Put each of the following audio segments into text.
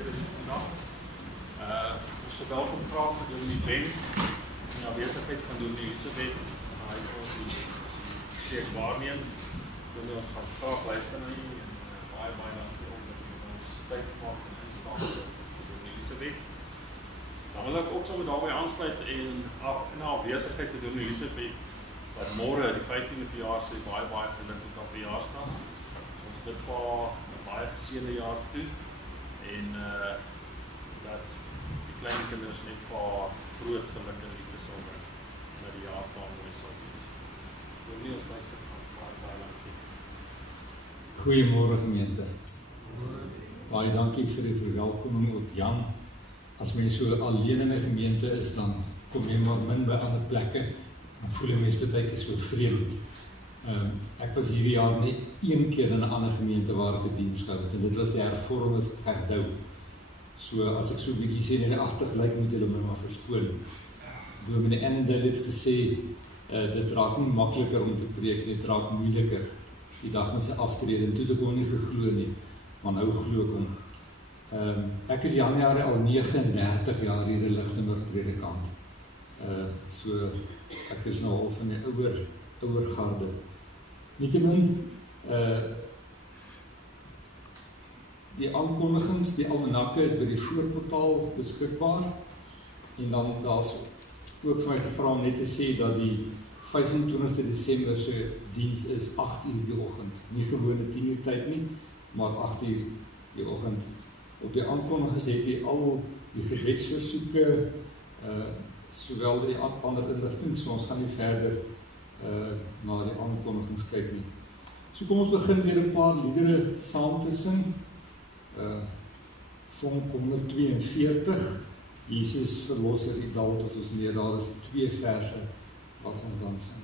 geleenthede hier vandag. Ons verwelkom graag vir Dominee Ben in die afwesigheid van Dominee Elisabeth. Hy het ons die preek waarneem. Ons gaan graag luister na u en baie dankie omdat u ons tyd gemaak en instaan vir Dominee Elisabeth. Dan wil ek ook sommer daarbij aansluit en in afwesigheid vir Dominee Elisabeth wat môre die 15de verjaar sê baie geluk met haar verjaarsdag. Ons bid vir haar 'n baie geseënde jaar toe en dat die klein kinders net vir haar groot geluk en liefde sal bring dat die jaar van mooi sal wees. Dominee, ons luister baie dankie. Goeiemôre gemeente. Baie dankie vir die verwelkoming op Jan. As mens so alleen in 'n gemeente is, dan kom jy maar min by ander plekke. Dan voel jy mens baie keer so vreemd. Ek was hierdie jaar net een keer in 'n ander gemeente waar ek 'n diens gehou het en dit was die hervormde Gerdou. So as ek so 'n bietjie sê net agterlyk moet julle my maar verskoon. Dominee Annandale het gesê dit raak nie makliker om te preek, dit raak moeiliker. Die dag met sy aftrede en toe het ek hom nie geglo nie, maar nou glo ek hom. Ek is Januarie al 39 jaar hier in Lichtenburg predikant. So ek is nou al van die ouer garde. Nietemin, die aankondigings, die almanakke is by die voorportaal beskikbaar en dan daar's ook vir my gevra om net te sê dat die 25 Desember se diens is 8 uur die oggend, nie gewone 10 uur tyd nie, maar 8 uur die oggend. Op die aankondigings het jy al die gebedsversoeke, sowel die ander inligting, so ons gaan nie verder na die aankondigings kyk nie. So kom ons begin weer 'n paar liedere saam te sing. Vonk 142, Jesus verlosser, u dal tot ons neer, daar is 2 verse wat ons dan sing.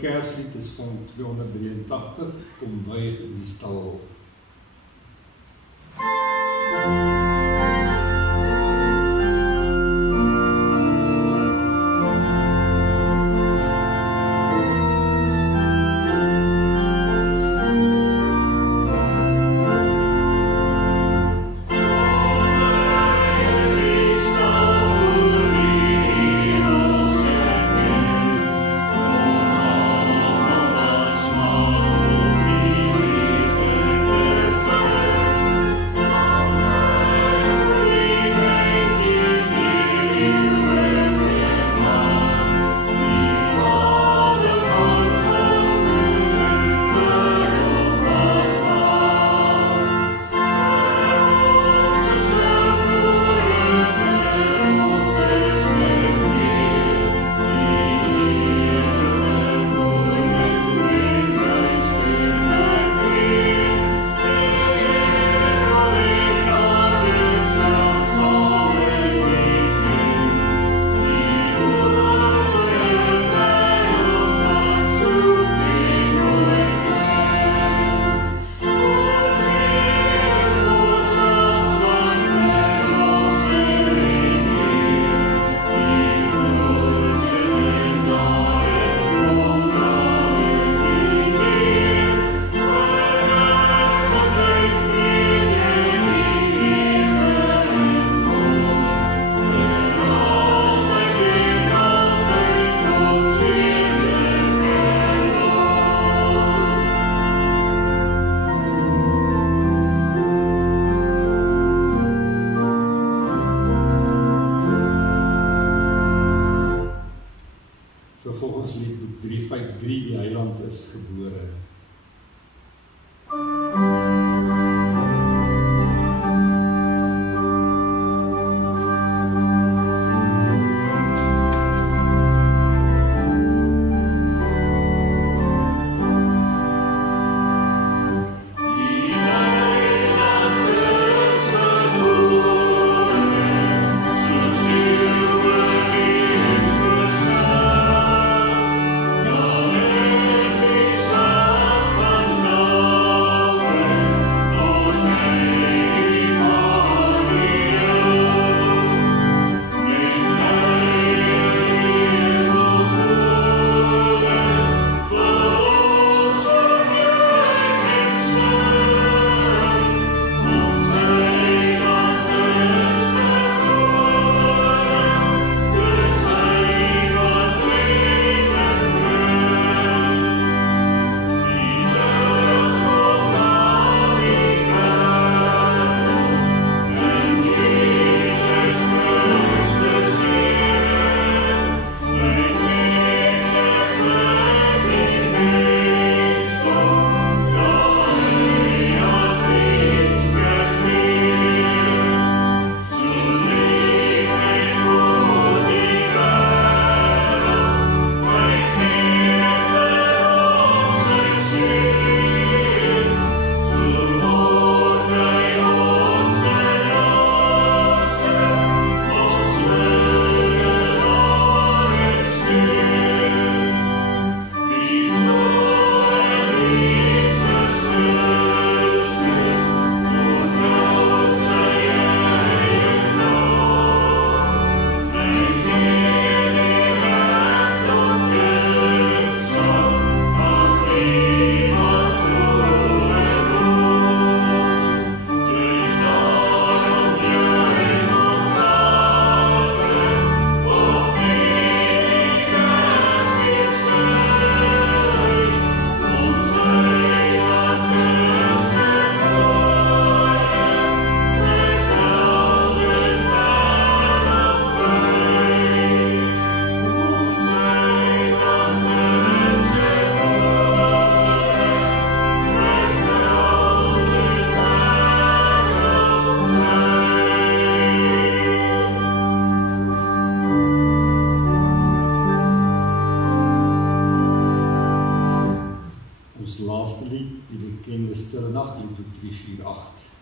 Kerslied is van 283, kom buig in die stal. Thank you. vandag, Ludo 348.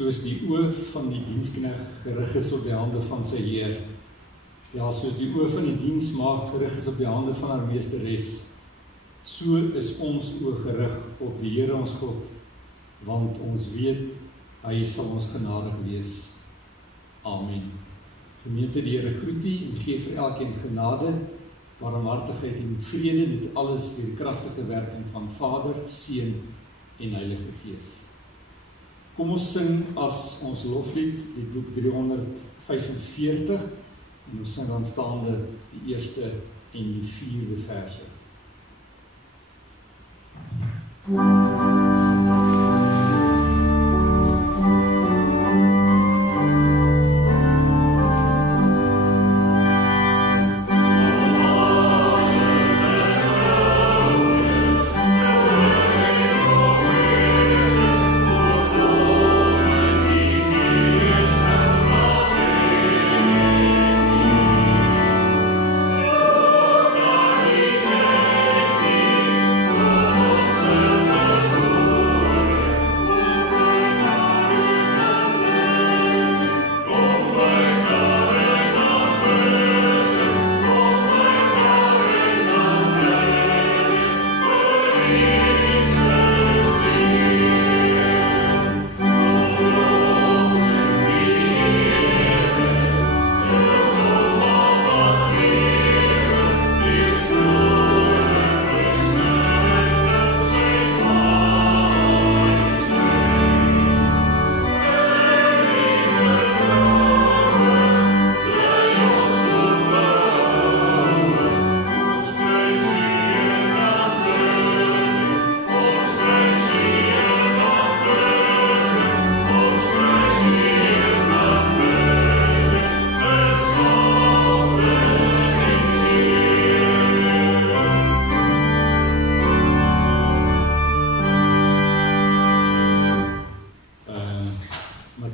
Soos die oë van die diensknegt gerig is op die hande van sy Heer. Ja, soos die oë van die diensmaagd gerig is op die hande van haar meesteres, so is ons oë gerig op die Here ons God, want ons weet, hy sal ons genadig wees. Amen. Gemeente, die Here groet u en gee vir elkeen genade, barmhartigheid en vrede met alles deur die kragtige werking van Vader, Seun en Heilige Gees. Kom ons sing as ons loflied, liedboek 345, en ons sing dan staande die eerste en die 4de verse. Oh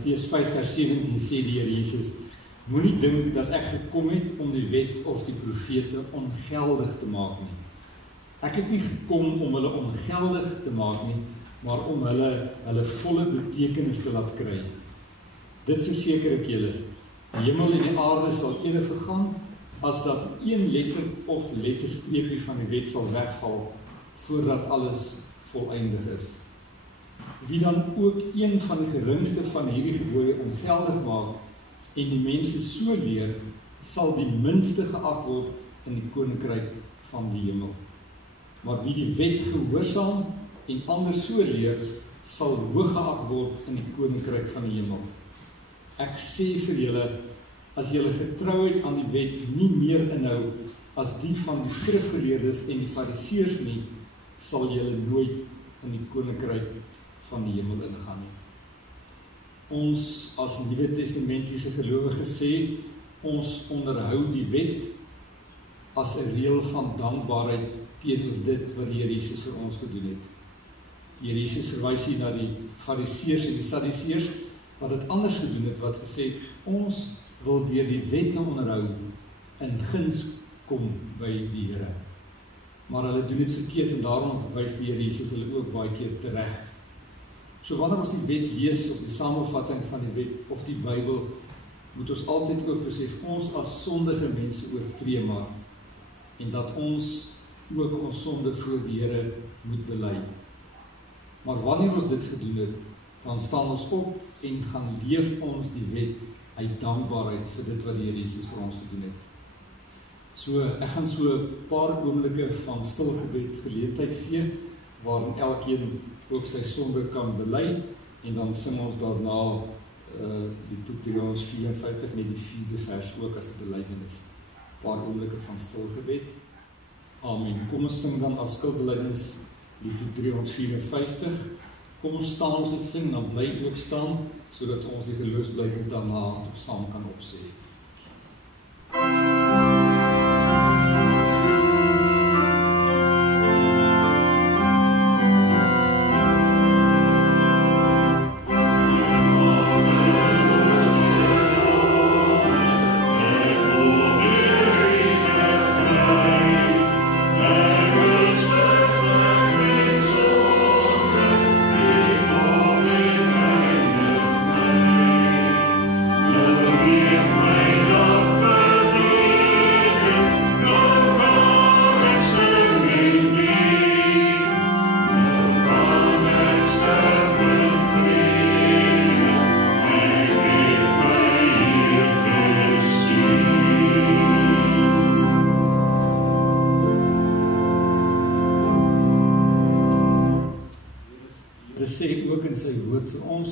Matteus 5 vers 17 sê die Here Jesus, moenie dink dat ek gekom het om die wet of die profete ongeldig te maak nie. Ek het nie gekom om hulle ongeldig te maak nie, maar om hulle volle betekenis te laat kry. Dit verseker ek julle, die hemel en die aarde sal eerder vergaan, as dat een letter of letterstreepie van die wet sal wegval, voordat alles voleindig is. Wie dan ook een van die geringste van hierdie gebooie ongeldig maak, en die mense so leer, sal die minste geag word in die koninkryk van die hemel. Maar wie die wet gehoorsaam en ander so leer, sal hoog geag word in die koninkryk van die hemel. Ek sê vir julle, as julle getrouheid aan die wet nie meer inhou as die van die skrifgeleerdes en die fariseërs nie, sal julle nooit in die koninkryk van die hemel ingaan nie. Ons as Nuwe Testamentiese gelowiges sê, ons onderhou die wet as 'n reël van dankbaarheid teenoor dit wat die Here Jesus vir ons gedoen het. Die Here Jesus verwys hier na die fariseërs en die sadduseërs wat dit anders gedoen het, wat gesê het, ons wil deur die wette onderhou in guns kom by die Here. Maar hulle doen dit verkeerd en daarom verwys die Here Jesus hulle ook baie keer tereg. So wanneer ons die wet lees op die samevatting van die wet of die Bybel, moet ons altyd ook besef, ons as sondige mense oortree maar, en dat ons ook ons sonde voor die Here moet bely. Maar wanneer ons dit gedoen het, dan staan ons op en gaan leef ons die wet uit dankbaarheid vir dit wat die Here Jesus vir ons gedoen het. So, ek gaan so 'n paar oomblikke van stil gebed geleentheid gee, waarin elkeen ook sy sonde kan bely, en dan sing ons daarna die Psalm 54 met die 4de vers ook as 'n belydenis. 'n Paar oomblikke van stil gebed. Amen. Kom ons sing dan as skuldbelydenis die 354. Kom ons staan ons dit sing, dan bly ook staan, sodat ons die geloofsbelydenis daarna saam kan opsê.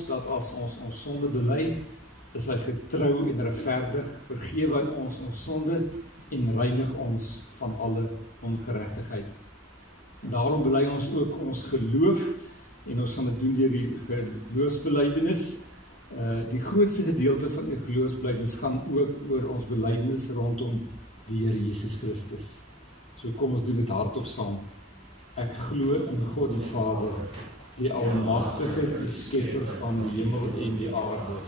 Dat as ons sonde bely, is hy getrou en regverdig, vergewe ons sonde en reinig ons van alle ongeregtigheid. En daarom bely ons ook ons geloof, en ons gaan dit doen deur die geloofsbelydenis. Die grootste gedeelte van die geloofsbelydenis gaan ook oor ons belydenis rondom die Here Jesus Christus. So kom ons doen dit hardop saam. Ek glo in God die Vader, die Almagtige, die Skepper van die hemel en die aarde,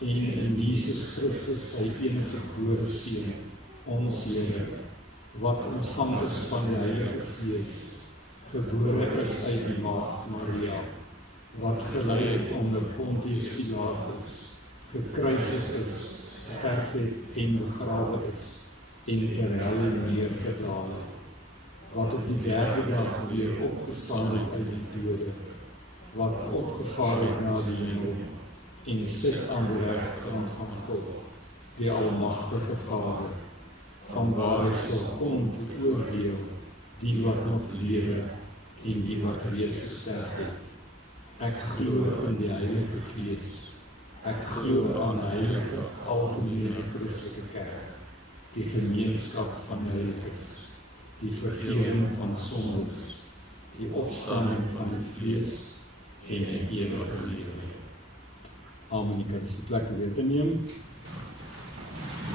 en in Jesus Christus, sy enige gebore Seun, ons Here, wat ontvang is van die Heilige Gees, gebore is uit die Maagd Maria, wat gelei het onder Pontius Pilatus, gekruisig is, sterf het en begrawe is, en ter helle neergedaal het, wat op die derde dag weer opgestaan het uit die dode, wat opgevaar het na die hemel, en sit aan die regterkant van God, die Almagtige Vader, van waar hy sal kom te oordeel, die wat nog lewe, en die wat reeds gesterf het. Ek glo in die Heilige Gees, ek glo aan die heilige, algemene Christelike kerk, die gemeenskap van heiliges, die vergifnis van sondes, die opstanding van die vlees, en 'n ewige lewe. Amen. Jy kan die plek weer beneem.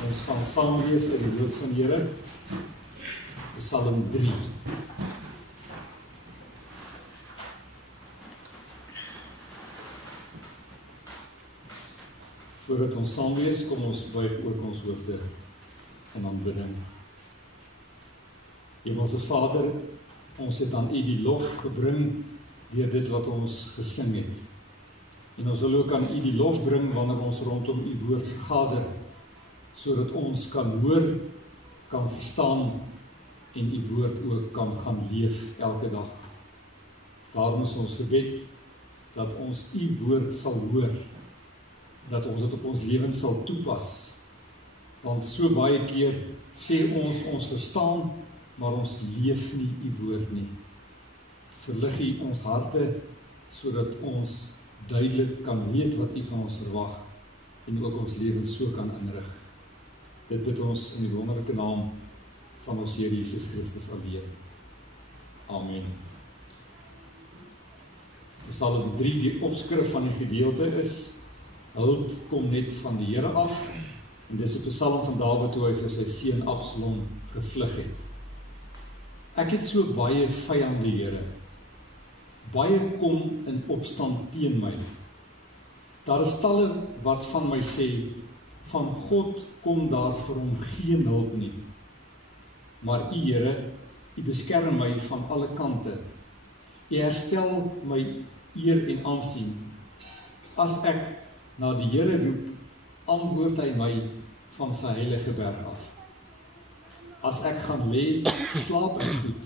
Ons gaan saam lees uit die woord van die Here, Psalm 3. Voordat ons saam lees, kom ons buig ook ons hoofde in aanbidding. Hemelse Vader, ons het aan U die lof gebring deur dit wat ons gesing het. En ons wil ook aan U die lof bring wanneer ons rondom U woord vergader, sodat ons kan hoor, kan verstaan en U woord ook kan gaan leef elke dag. Daarom is ons gebed dat ons U woord sal hoor, dat ons dit op ons lewens sal toepas. Want so baie keer sê ons verstaan, maar ons leef nie U woord nie. Verlig U ons harte, sodat ons duidelik kan weet wat U van ons verwag, en ook ons lewens so kan inrig. Dit bid ons in die wonderlike naam van ons Here Jesus Christus alleen. Amen. Psalm 3, die opskrif van die gedeelte is, hulp kom net van die Here af, en dis 'n psalm van Dawid toe hy vir sy seun Absalom gevlug het. Ek het so baie vyande, Here. Baie kom in opstand teen my. Daar is talle wat van my sê, van God kom daar vir hom geen hulp nie. Maar U, Here, U beskerm my van alle kante. U herstel my eer en aansien. As ek na die Here roep, antwoord hy my van sy heilige berg af. As ek gaan lê, slaap ek goed.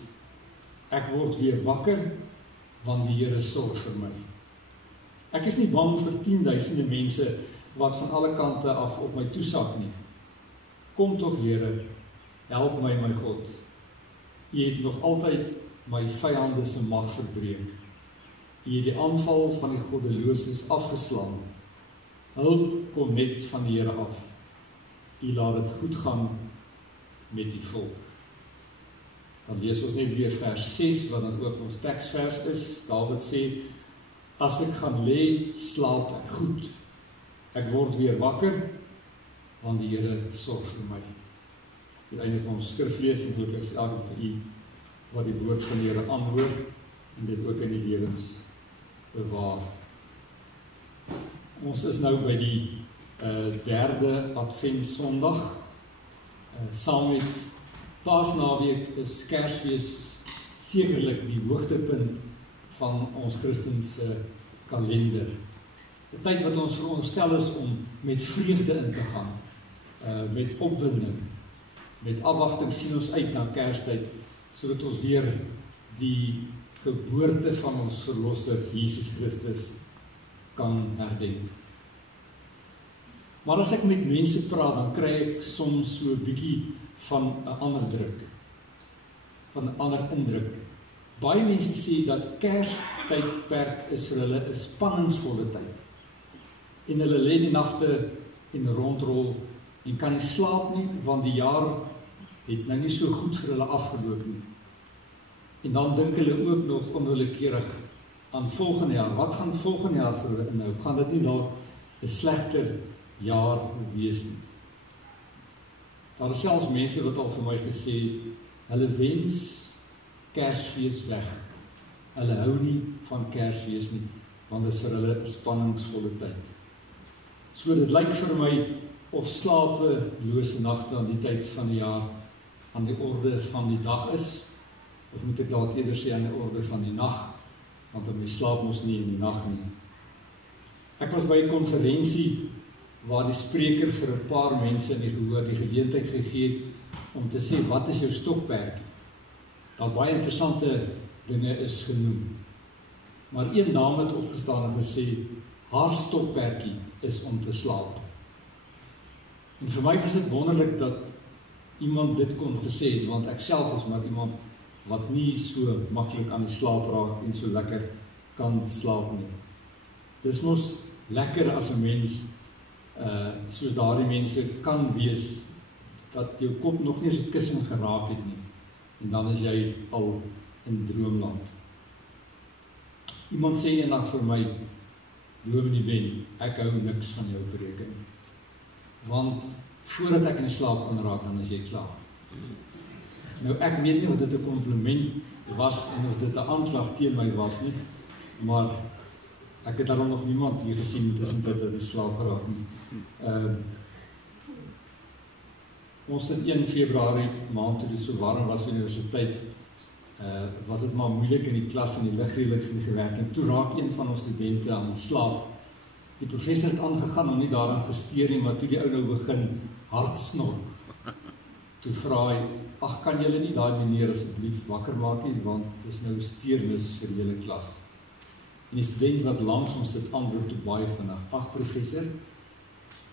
Ek word weer wakker, want die Here sorg vir my. Ek is nie bang vir 10.000 mense wat van alle kante af op my toesak nie. Kom tog, Here, help my, my God. U het nog altyd my vyande se mag verbreek. U het die aanval van die goddeloses afgeslaan. Hulp kom net van die Here af. U laat dit goed gaan met die volk. Dan lees ons net weer vers 6, wat dan ook ons teksvers is. Dawid sê, as ek gaan lê, slaap ek goed. Ek word weer wakker, want die Here sorg vir my. Die einde van ons skriflesing, gelukkig is elkeen van u wat die woord van die Here aanhoor en dit ook in die lewens bewaar. Ons is nou by die derde Advent Sondag. Saam met Paasnaweek is Kersfees sekerlik die hoogtepunt van ons Christense kalender. Die tyd wat ons veronderstel is om met vreugde in te gaan, met opwinding, met afwagting sien ons uit na Kerstyd, sodat ons weer die geboorte van ons verlosser Jesus Christus kan herdenk. Maar as ek met mense praat, dan kry ek soms so 'n bietjie van 'n ander druk, van 'n ander indruk. Baie mense sê dat Kerstydperk is vir hulle 'n spanningsvolle tyd. En hulle lê die nagte en rondrol en kan nie slaap nie, want die jaar het nou nie so goed vir hulle afgeloop nie. En dan dink hulle ook nog onwillekeurig aan volgende jaar. Wat gaan volgende jaar vir hulle inhou? Gaan dit nie dalk 'n slegter jaar wees nie? Daar is selfs mense wat al vir my gesê, hulle wens Kersfees weg. Hulle hou nie van Kersfees nie, want dit is vir hulle 'n spanningsvolle tyd. So dit lyk vir my of slapelose nagte aan die tyd van die jaar aan die orde van die dag is, of moet ek dalk eerder sê aan die orde van die nag, want dan slaap ons nie in die nag nie. Ek was by 'n konferensie waar die spreker vir 'n paar mense in die gehoor die geleentheid gegee het om te sê, wat is jou stokperdjie? Daar baie interessante dinge is genoem. Maar een dame het opgestaan en gesê, haar stokperdjie is om te slaap. En vir my was dit wonderlik dat iemand dit kon gesê het, want ek self is maar iemand wat nie so maklik aan die slaap raak en so lekker kan slaap nie. Dis mos lekker as 'n mens soos daardie mense kan wees, dat jou kop nog nie eens 'n kussing geraak het nie, en dan is jy al in droomland. Iemand sê eendag vir my, Dominee Ben, ek hou niks van jou preke nie, want voordat ek in die slaap kan raak, dan is jy klaar. Nou ek weet nie of dit 'n kompliment was en of dit 'n aanklag teen my was nie, maar Ek het daarom nog niemand hier gesien tussen dit in slaap geraak nie. Ons het 1 Februarie maand toe dit so warm was by die universiteit, was dit maar moeilik in die klas en die ligreëliks nie gewerk en toe raak een van ons studente aan die slaap. Die professor het aangegaan en nie daaraan gesteer nie, maar toe die ou nou begin hard snor. Toe vra hy, ag, kan julle nie daai meneer asseblief wakker maak nie, want dit is nou steurnis vir die hele klas. En die student wat langs ons sit antwoord toe baie vinnig, ag professor,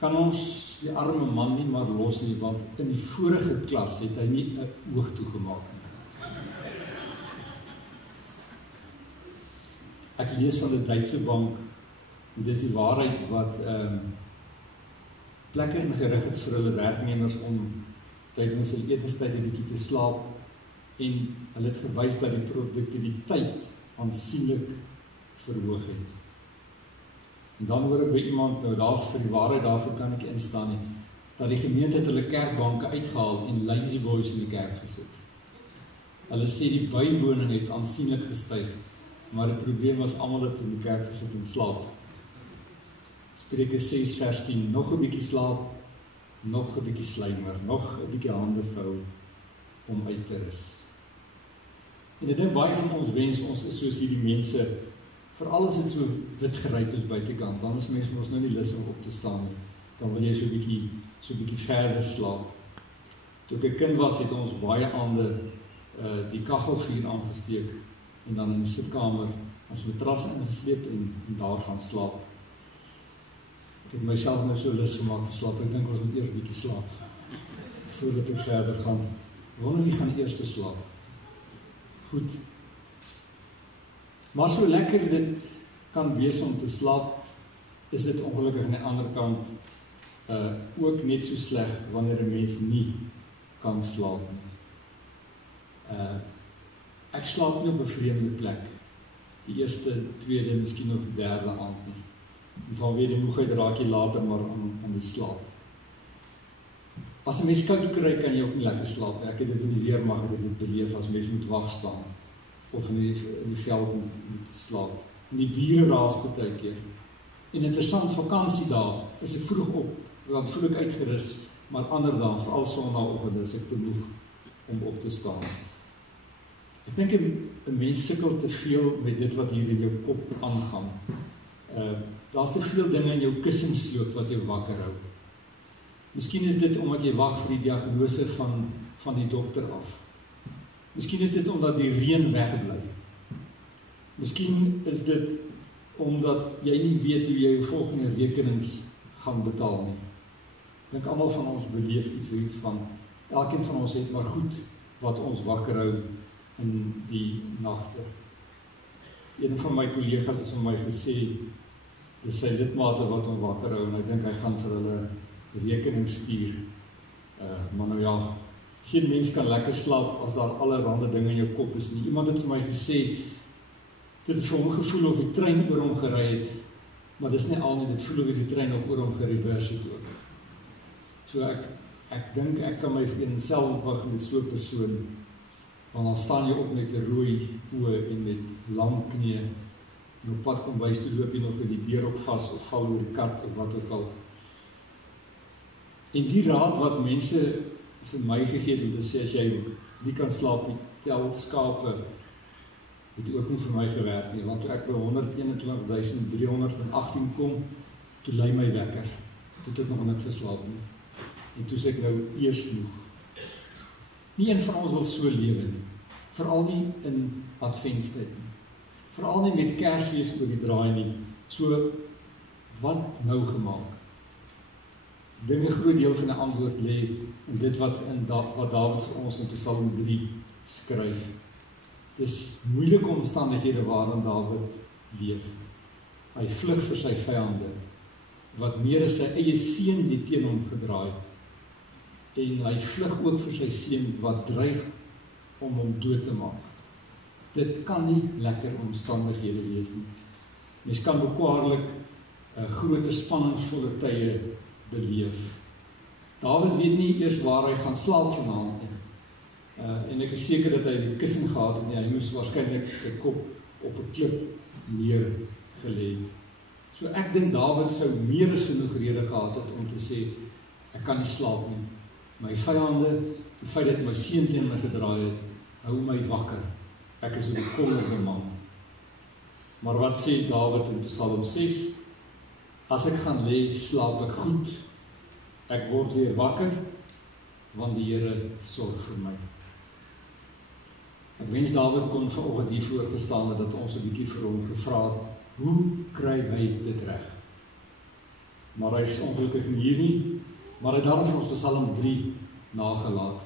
kan ons die arme man nie maar los nie, want in die vorige klas het hy nie 'n oog toegemaak nie. Ek lees van die Duitse Bank, en dis die waarheid wat plekke ingerig het vir hulle werknemers om tydens hulle etenstyd 'n bietjie te slaap, en hulle het gewys dat die produktiwiteit aansienlik verhoog het. En dan hoor ek by iemand, nou daar vir die waarheid, daarvoor kan ek instaan nie, dat die gemeente het hulle kerkbanke uitgehaal en lazy boys in die kerk gesit. Hulle sê die bywoning het aansienlik gestyg, maar die probleem was almal het in die kerk gesit en slaap. Spreuke 6 vers 10, nog 'n bietjie slaap, nog 'n bietjie slymer, nog 'n bietjie hande vou om uit te rus. En ek dink baie van ons wens, ons is soos hierdie mense, veral as dit so wit geryp is buitekant, dan is mense mos nou nie lus om op te staan nie. Dan wil jy so 'n bietjie verder slaap. Toe ek 'n kind was, het ons baie aande die kaggelvuur aangesteek en dan in die sitkamer ons matras ingesleep en daar gaan slaap. Ek het myself nou so lus gemaak vir slaap. Ek dink ons moet eers 'n bietjie slaap voordat ek verder gaan. Wonder wie gaan eers slaap? Goed. Maar so lekker dit kan wees om te slaap, is dit ongelukkig aan die ander kant ook net so sleg wanneer 'n mens nie kan slaap nie. Ek slaap nie op 'n vreemde plek. Die eerste, tweede, miskien nog die derde aand nie. En vanweer die moegheid raak jy later maar aan die slaap. As 'n mens koud kry, kan jy ook nie lekker slaap. Ek het dit in die weermag dit beleef as mens moet wag staan of in die veld moet slaap. En die bure raas baie keer. En interessant, vakansiedae is ek vroeg op, dan voel ek uitgerus, maar ander dae, veral sonnaandoggend, is ek te moeg om op te staan. Ek dink 'n mens sukkel te veel met dit wat hier in jou kop aangaan. Daar's te veel dinge in jou kussingsloof wat jou wakker hou. Miskien is dit omdat jy wag vir die diagnose van die dokter af. Miskien is dit omdat die reën wegbly. Miskien is dit omdat jy nie weet hoe jy jou volgende rekenings gaan betaal nie. Ek dink almal van ons beleef iets hiervan. Elkeen van ons het maar goed wat ons wakker hou in die nagte. Een van my kollegas het vir my gesê, dis sy lidmate wat hom wakker hou, en ek dink hy gaan vir hulle rekening stuur. Maar nou ja, geen mens kan lekker slaap as daar allerhande dinge in jou kop is nie. Iemand het vir my gesê, dit het vir hom gevoel of die trein oor hom gery het, maar dis nie al nie, dit voel of die trein nog oor hom gereverse het ook. So ek dink ek kan my vereenselwig met so 'n persoon, want dan staan jy op met 'n rooi oë en met lang knie, en op pad kom bys toe loop jy nog met die deur op vas, of val oor die kat, of wat ook al. En die raad wat mense vir my gegee het, om te sê, as jy nie kan slaap nie, tel skape, het ook nie vir my gewerk nie, want toe ek by 121.318 kom, toe lei my wekker, toe het ek nog niks geslaap nie, en toe sê ek nou eers genoeg. Nie een van ons wil so lewe nie, veral nie in adventstyd nie, veral nie met Kersfees oor die draai nie, so wat nou gemaak? Ek dink 'n groot deel van die antwoord lê in dit wat Dawid vir ons in Psalm 3 skryf. Dit is moeilike omstandighede waarin Dawid leef. Hy vlug vir sy vyande, wat meer as sy eie seun het teen hom gedraai. En hy vlug ook vir sy seun wat dreig om hom dood te maak. Dit kan nie lekker omstandighede wees nie. Mens kan bekwaarlik groter spanningsvolle tye beleef. Dawid weet nie eers waar hy gaan slaap vanaand nie. En ek is seker dat hy die kussing gehad het nie. Hy moes waarskynlik sy kop op 'n klip neergelê het. So ek dink Dawid sou meer as genoeg rede gehad het om te sê, ek kan nie slaap nie. My vyande, die feit dat my seun teen my gedraai het, hou my wakker. Ek is 'n bekommerde man. Maar wat sê Dawid in Psalm 6? As ek gaan lê, slaap ek goed. Ek word weer wakker, want die Here sorg vir my. Ek wens Dawid kon vanoggend hier voorgestaan het, dat ons 'n bietjie vir hom gevra het, hoe kry hy dit reg? Maar hy is ongelukkig nie hier nie, maar hy het daarom vir ons Psalm 3 nagelaat.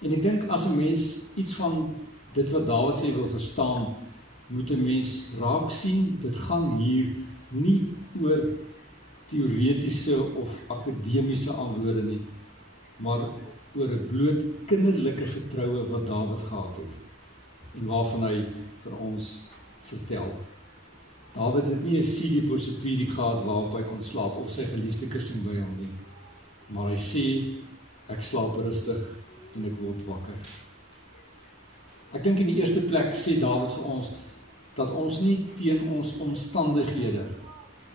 En ek dink as 'n mens iets van dit wat Dawid sê wil verstaan, moet 'n mens raak sien, dit gaan hier nie oor teoretiese of akademiese antwoorde nie, maar oor 'n bloot kinderlike vertroue wat Dawid gehad het en waarvan hy vir ons vertel. Dawid het nie 'n CD-positierie gehad waarop hy kon slaap of sy geliefde kussing by hom nie, maar hy sê, ek slaap rustig en ek word wakker. Ek dink in die eerste plek sê Dawid vir ons, dat ons nie teen ons omstandighede,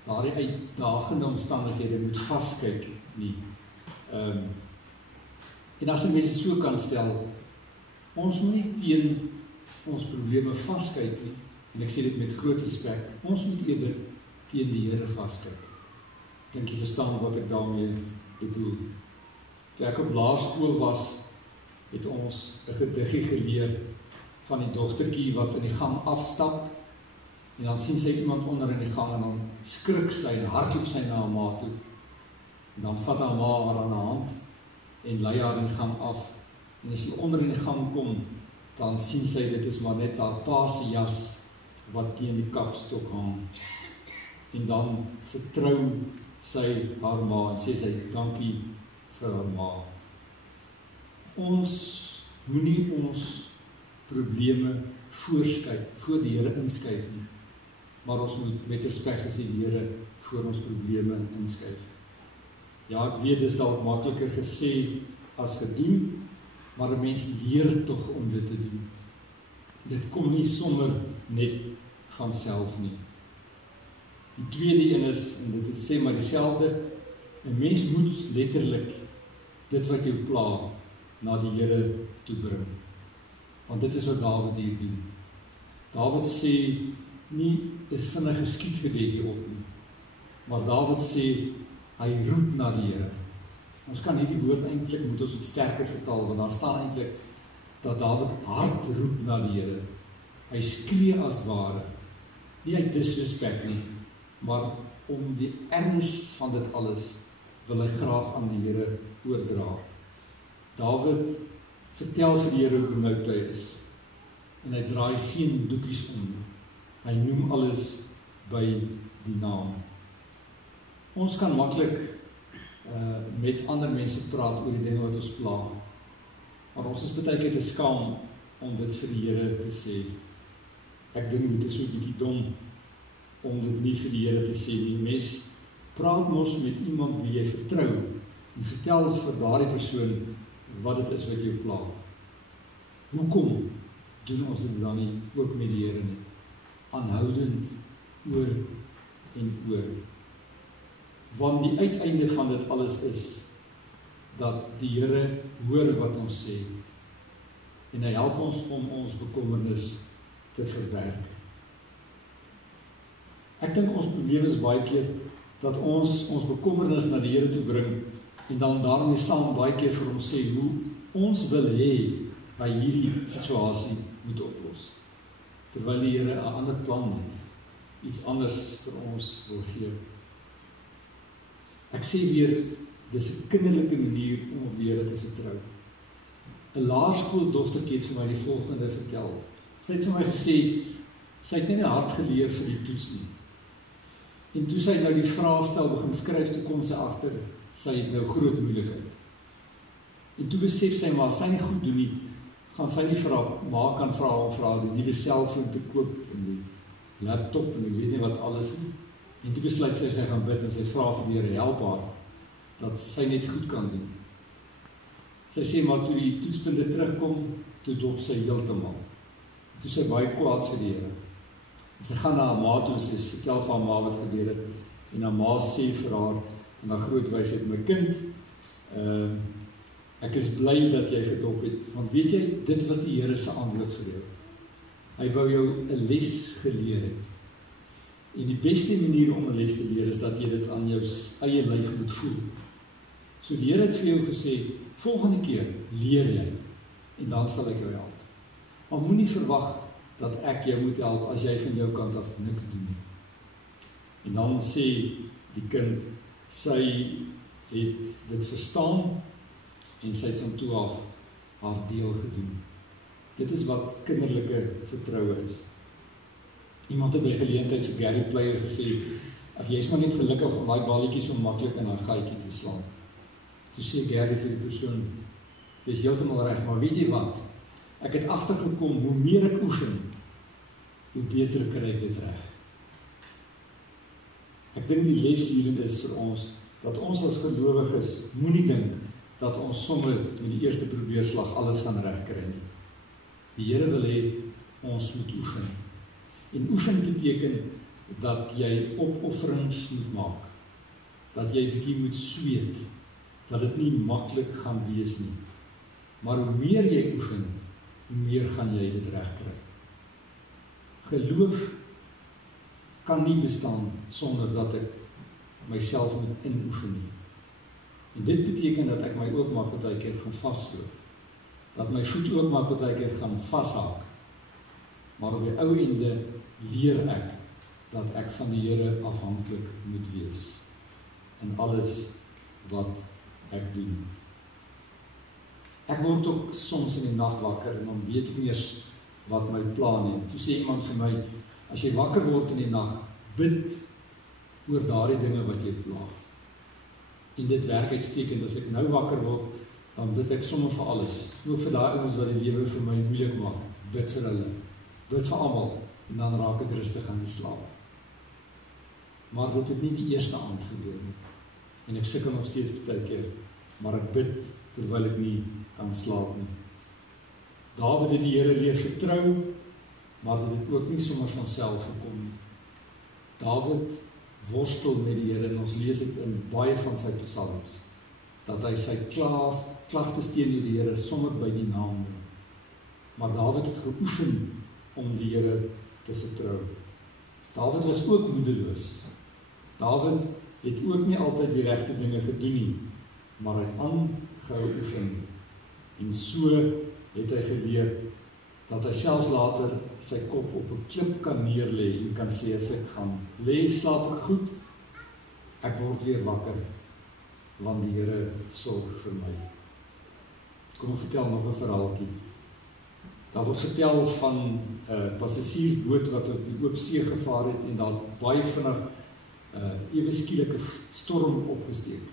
daardie uitdagende omstandighede moet vaskyk nie. En as 'n mens dit so kan stel, ons moet nie teen ons probleme vaskyk nie, en ek sê dit met groot respek, ons moet eerder teen die Here vaskyk. Dink jy verstaan wat ek daarmee bedoel? Toe ek op laerskool was, het ons 'n gediggie geleer van die dogtertjie wat in die gang afstap, en dan sien sy iemand onder in die gang, en dan skrik sy en hardloop sy na haar ma toe, en dan vat haar ma haar aan haar hand, en lei haar in die gang af, en as sy onder in die gang kom, dan sien sy dit is maar net haar pa se jas, wat teen die kapstok hang, en dan vertrou sy haar ma, en sê sy, dankie vir haar ma. Ons moenie ons probleme voor die Here inskuif nie, maar ons moet met respek gesê die Here voor ons probleme inskuif. Ja, ek weet, dit is dalk makliker gesê as gedoen, maar 'n mens leer tog om dit te doen. Dit kom nie sommer net van self nie. Die tweede een is, en dit is sê maar dieselfde, 'n mens moet letterlik dit wat jou pla na die Here toe bring. Want dit is wat Dawid hier doen. Dawid sê nie 'n vinnige skietgebedjie op nie, maar Dawid sê hy roep na die Here. Ons kan hierdie woord eintlik, moet ons dit sterker vertaal, want daar staan eintlik dat Dawid hard roep na die Here. Hy skree as ware, nie uit disrespek nie, maar om die erns van dit alles wil hy graag aan die Here oordra. Dawid vertel vir die Here hoe benoud hy is, en hy draai geen doekies om. Hy noem alles by die naam. Ons kan maklik met ander mense praat oor die dinge wat ons pla, maar ons is baie keer te skaam om dit vir die Here te sê. Ek dink dit is so 'n bietjie dom om dit nie vir die Here te sê nie. Mens praat mos met iemand wie jy vertrou en vertel vir daardie persoon wat dit is wat jou pla. Hoekom doen ons dit dan nie ook met die Here nie? Aanhoudend oor en oor. Want die uiteinde van dit alles is dat die Here hoor wat ons sê en hy help ons om ons bekommernis te verwerk. Ek dink ons probleem is baie keer dat ons bekommernis na die Here toe bring en dan daarmee saam baie keer vir hom sê hoe ons wil hê by hierdie situasie moet oplos. Terwyl die Here 'n ander plan het, iets anders vir ons wil gee. Ek sê weer, dis 'n kinderlike manier om op die Here te vertrou. 'n laerskooldogtertjie het vir my die volgende vertel. Sy het vir my gesê, sy het nie hard geleer vir die toets nie. En toe sy nou die vraestel begin skryf, toe kom sy agter, sy het nou groot moeilikheid. En toe besef sy, maar as sy nie goed doen nie, gaan sy nie vir haar ma kan vra om vir haar die nuwe selfoon te koop en die laptop en die weet nie wat alles nie. En toe besluit sy gaan bid en sy vra vir die Here help haar dat sy net goed kan doen. Sy sê maar toe die toetspunte terugkom, toe dop sy heeltemal. Toe sy baie kwaad vir die Here. Sy gaan na haar ma toe, sy vertel vir haar ma wat gebeur het, en haar ma sê vir haar, en haar groot wysheid, my kind, ek is bly dat jy gedop het, want weet jy, dit was die Here se antwoord vir jou. Hy wou jou 'n les geleer het. En die beste manier om 'n les te leer is dat jy dit aan jou eie lyf moet voel. So die Here het vir jou gesê, volgende keer leer jy, en dan sal ek jou help. Maar moenie verwag dat ek jou moet help as jy van jou kant af niks doen nie. En dan sê die kind, sy het dit verstaan, en sy het van toe af haar deel gedoen. Dit is wat kinderlike vertroue is. Iemand het by geleentheid vir Gary Player gesê, ag jy is maar net gelukkig om daai balletjies so maklik in haar gaatjie te slaan. Toe sê Gary vir die persoon, dis heeltemal reg, maar weet jy wat? Ek het agtergekom, hoe meer ek oefen, hoe beter kry ek dit reg. Ek dink die les hierin is vir ons, dat ons as gelowiges moenie dink dat ons sommer met die eerste probeerslag alles gaan regkry nie. Die Here wil hê ons moet oefen. En oefen beteken dat jy opofferings moet maak. Dat jy bietjie moet sweet. Dat dit nie maklik gaan wees nie. Maar hoe meer jy oefen, hoe meer gaan jy dit regkry. Geloof kan nie bestaan sonder dat ek myself moet inoefen nie. En dit beteken dat ek my ook maar partykeer gaan vasloop. Dat my voet ook maar partykeer gaan vashaak. Maar op die ou ende leer ek dat ek van die Here afhanklik moet wees in alles wat ek doen. Ek word ook soms in die nag wakker en dan weet ek nie eens wat my plan is. Toe sê iemand vir my, as jy wakker word in die nag, bid oor daardie dinge wat jy pla. En dit werk uitstekend. As ek nou wakker word, dan bid ek sommer vir alles. Ook vir daai ouens wat die lewe vir my moeilik maak. Bid vir hulle. Bid vir almal. En dan raak ek rustig aan die slaap. Maar dit het nie die eerste aand gebeur nie. En ek sukkel nog steeds baie keer. Maar ek bid terwyl ek nie kan slaap nie. Dawid het die Here leer vertrou, maar dit het ook nie sommer van self gekom nie. Dawid worstel met die Here, en ons lees dit in baie van sy psalms, dat hy sy klagtes teenoor die Here sommer by die naam noem. Maar Dawid het geoefen om die Here te vertrou. Dawid was ook moedeloos. Dawid het ook nie altyd die regte dinge gedoen nie, maar hy het aangehou oefen. En so het hy geleer dat hy selfs later sy kop op 'n klip kan neerlê en kan sê, as ek gaan lê, slaap ek goed, ek word weer wakker, want die Here sorg vir my. Kom ek vertel nog 'n verhaaltjie. Daar word vertel van 'n passasiersboot wat op die oop see gevaar het en daar baie vinnig ewe skielike storm opgesteek.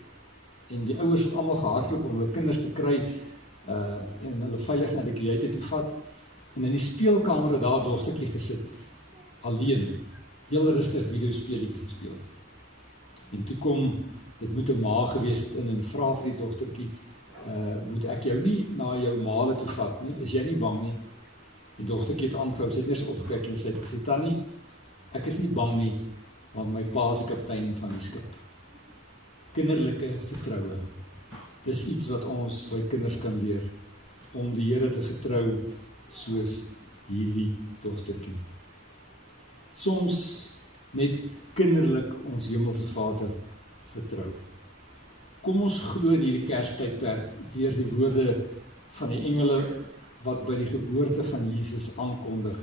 En die ouers het almal gehardloop om hulle kinders te kry en hulle veilig na die gate te vat. En in die speelkamer het daar 'n dogtertjie gesit, alleen, heel rustig videospeletjies speel. En toe kom, dit moet 'n ma gewees het en vra vir die dogtertjie, moet ek jou nie na jou ma toe vat nie, is jy nie bang nie? Die dogtertjie het aangehou, sy het eers opgekyk en sy het gesê, Tannie, ek is nie bang nie, want my pa is die kaptein van die skip. Kinderlike vertroue. Dis iets wat ons by kinders kan leer, om die Here te vertrou, soos hierdie dogtertjie. Soms net kinderlik ons hemelse Vader vertrou. Kom ons glo in hierdie Kerstydperk weer die woorde van die engele wat by die geboorte van Jesus aankondig.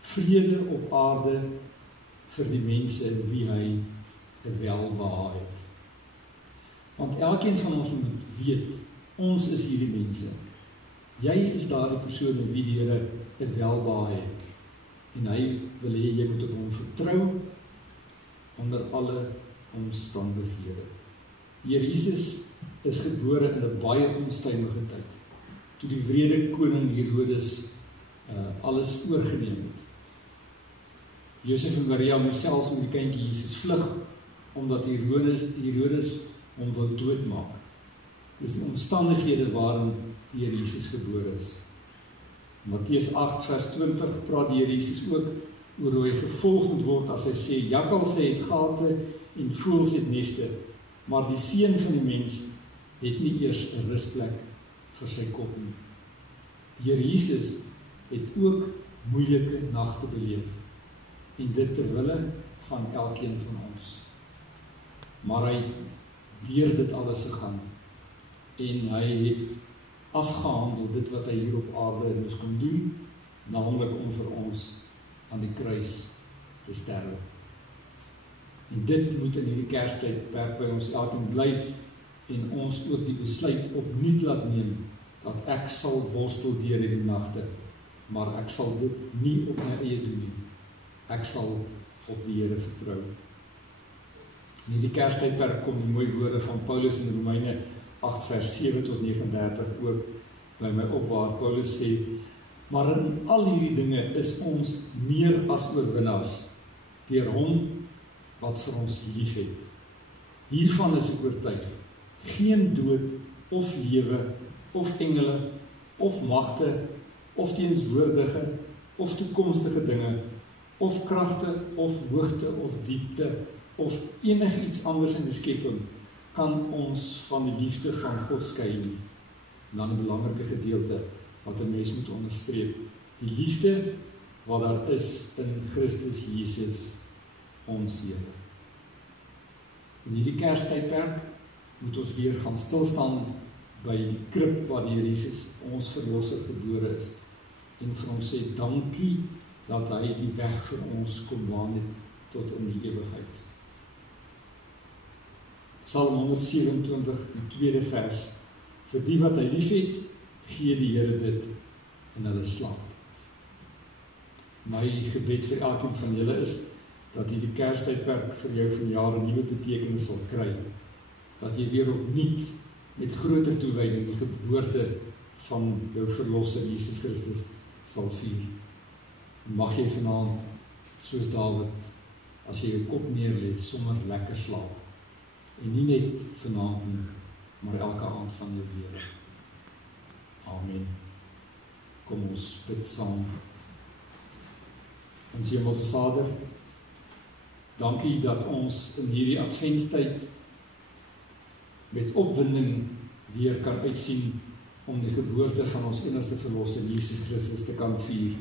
Vrede op aarde vir die mense in wie hy 'n welbehae het. Want elkeen van ons moet weet, ons is hierdie mense. Jy is daardie persoon in wie die Here 'n welbehae het. En hy wil hê jy moet op hom vertrou onder alle omstandighede. Die Here Jesus is gebore in 'n baie onstuimige tyd, toe die wrede koning Herodes alles oorgeneem het. Josef en Maria moes selfs met die kindjie Jesus vlug, omdat Herodes hom wil doodmaak. Dis die omstandighede waarin die Here Jesus gebore is. Matteus 8 vers 20 praat die Here Jesus ook oor hoe hy gevolg moet word as hy sê, jakkalse het gate en voëls het neste, maar die seun van die mens het nie eers 'n rusplek vir sy kop nie. Die Here Jesus het ook moeilike nagte beleef, en dit ter wille van elkeen van ons. Maar hy het deur dit alles gegaan, en hy het afgehandel dit wat hy hier op aarde moes kon doen, naamlik om vir ons aan die kruis te sterwe. En dit moet in hierdie Kerstydperk by ons elkeen bly, en ons ook die besluit opnuut laat neem, dat ek sal worstel deur hierdie nagte, maar ek sal dit nie op my eie doen nie. Ek sal op die Here vertrou. In hierdie Kerstydperk kom die mooi woorde van Paulus in Romeine 8 vers 7 tot 39 ook by my op, waar Paulus sê, maar in al hierdie dinge is ons meer as oorwinnaars deur hom wat vir ons lief het. Hiervan is ek oortuig, geen dood of lewe of engele of magte of teenswoordige of toekomstige dinge of kragte of hoogte of diepte of enigiets anders in die skepping kan ons van die liefde van God skei nie. En dan 'n belangrike gedeelte wat 'n mens moet onderstreep, die liefde wat daar is in Christus Jesus ons Here. In hierdie Kerstydperk moet ons weer gaan stilstaan by die krib waar die Here Jesus ons verlosser gebore is, en vir ons sê dankie dat hy die weg vir ons kom baan het tot in die ewigheid. Psalm 127, die tweede vers, vir die wat hy lief het, gee die Here dit en hulle slaap. My gebed vir elkeen van julle is, dat hierdie Kerstydperk vir jou vanjaar 'n nuwe betekenis sal kry, dat jy weer opnuut met groter toewyding die geboorte van jou verlosser Jesus Christus sal vier. Mag jy vanaand, soos Dawid, as jy jou kop neerlê, sommer lekker slaap, en nie net vanaand nie, maar elke aand van jou lewe. Amen. Kom ons bid saam. Ons Hemelse Vader, dankie dat ons in hierdie adventstyd met opwinding weer kan uitsien om die geboorte van ons enigste verlosser Jesus Christus te kan vier.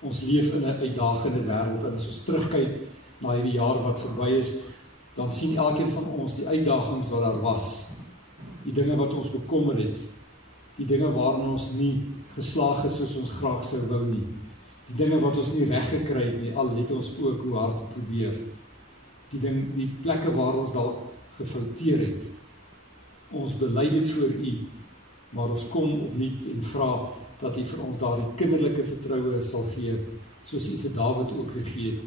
Ons leef in 'n uitdagende wêreld, en as ons terugkyk na hierdie jaar wat verby is, dan sien elkeen van ons die uitdagings wat daar was, die dinge wat ons bekommer het, die dinge waarin ons nie geslaag is soos ons graag sou wou nie, die dinge wat ons nie reg gekry het nie, al het ons ook hoe hard probeer, die plekke waar ons dalk gefouteer het. Ons bely dit voor U, maar ons kom opnuut en vra dat U vir ons daardie kinderlike vertroue sal gee, soos U vir Dawid ook gegee het,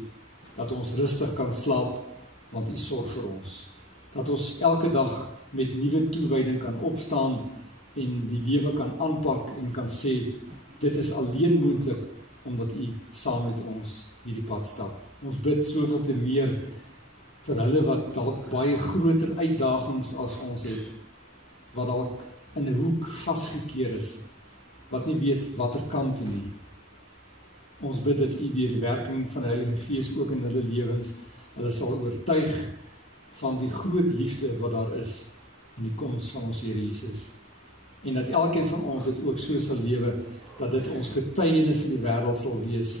dat ons rustig kan slaap, want U sorg vir ons. Dat ons elke dag met nuwe toewyding kan opstaan en die lewe kan aanpak en kan sê, dit is alleen moontlik omdat U saam met ons hierdie pad stap. Ons bid soveel te meer vir hulle wat dalk baie groter uitdagings as ons het, wat dalk in 'n hoek vasgekeer is, wat nie weet watter kant toe nie. Ons bid dat U deur die werking van die Heilige Gees ook in hulle lewens, hulle sal oortuig van die groot liefde wat daar is in die koms van ons Here Jesus. En dat elkeen van ons dit ook so sal lewe, dat dit ons getuienis in die wêreld sal wees.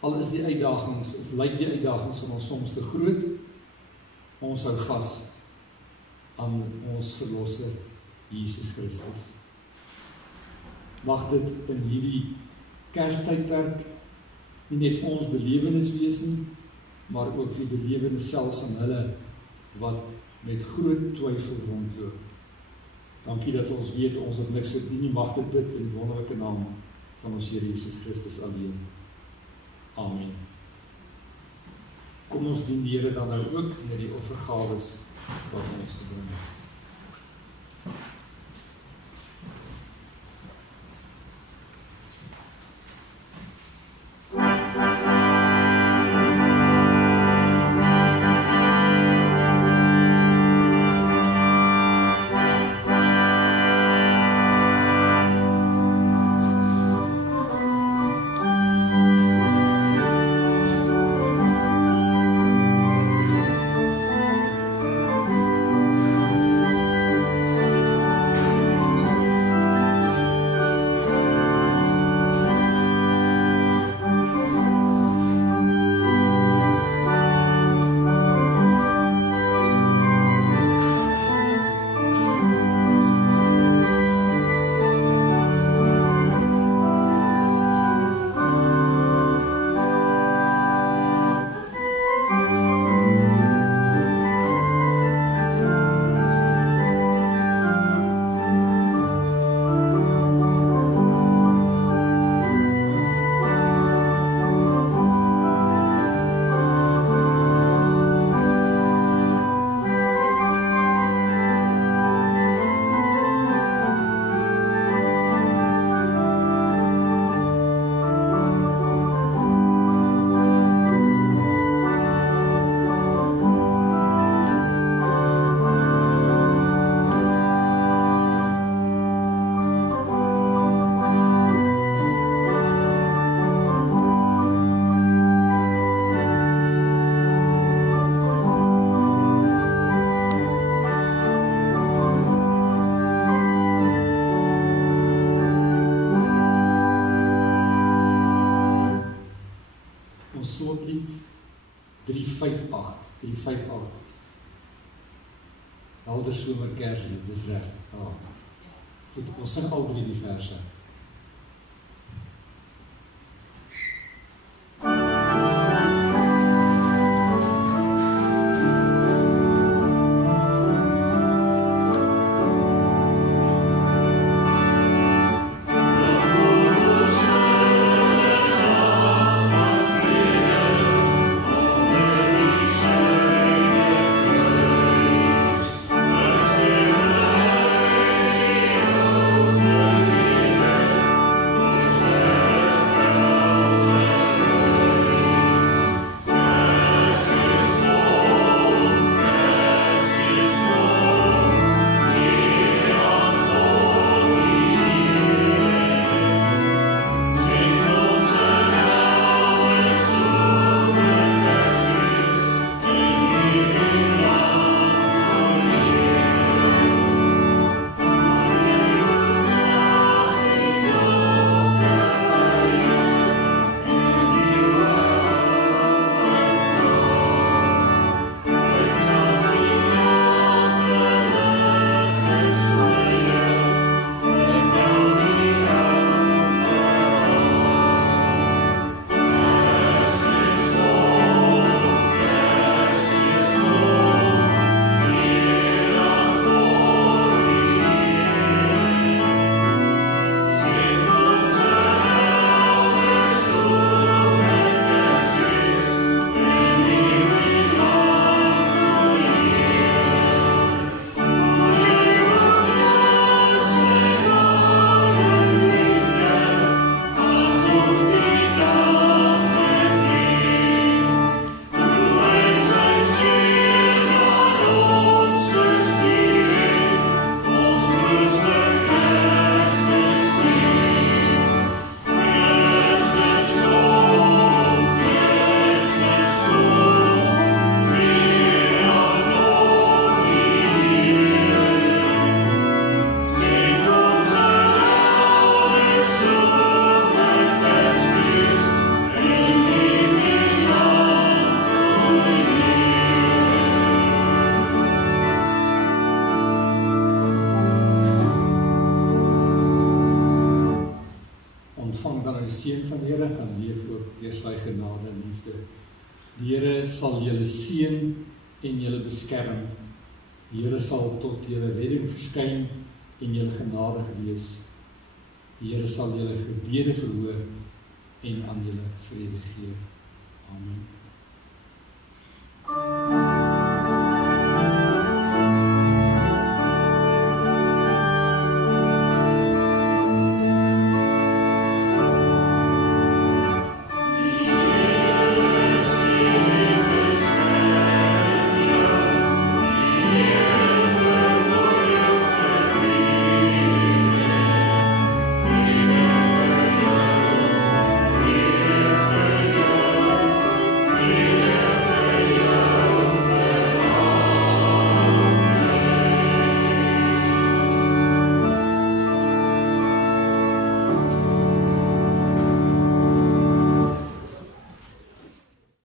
Al is die uitdagings, of lyk die uitdagings van ons soms te groot, ons hou vas aan ons verlosser Jesus Christus. Mag dit in hierdie Kerstydperk nie net ons belewenis wees nie, maar ook die belewenis selfs van hulle wat met groot twyfel rondloop. Dankie dat ons weet ons het niks verdien nie, mag dit bid in die wonderlike naam van ons Here Jesus Christus alleen. Amen. Kom ons dien die Here dan nou ook met die offergawes wat ons gebring het. 358. Helder somerkerslied, dis reg. Ja. Goed, ons sing al 3 die verse. Seën van die Here gaan leef ook deur sy genade en liefde. Die Here sal julle seën en julle beskerm. Die Here sal tot julle redding verskyn en julle genadig wees. Die Here sal julle gebede verhoor en aan julle vrede gee. Amen.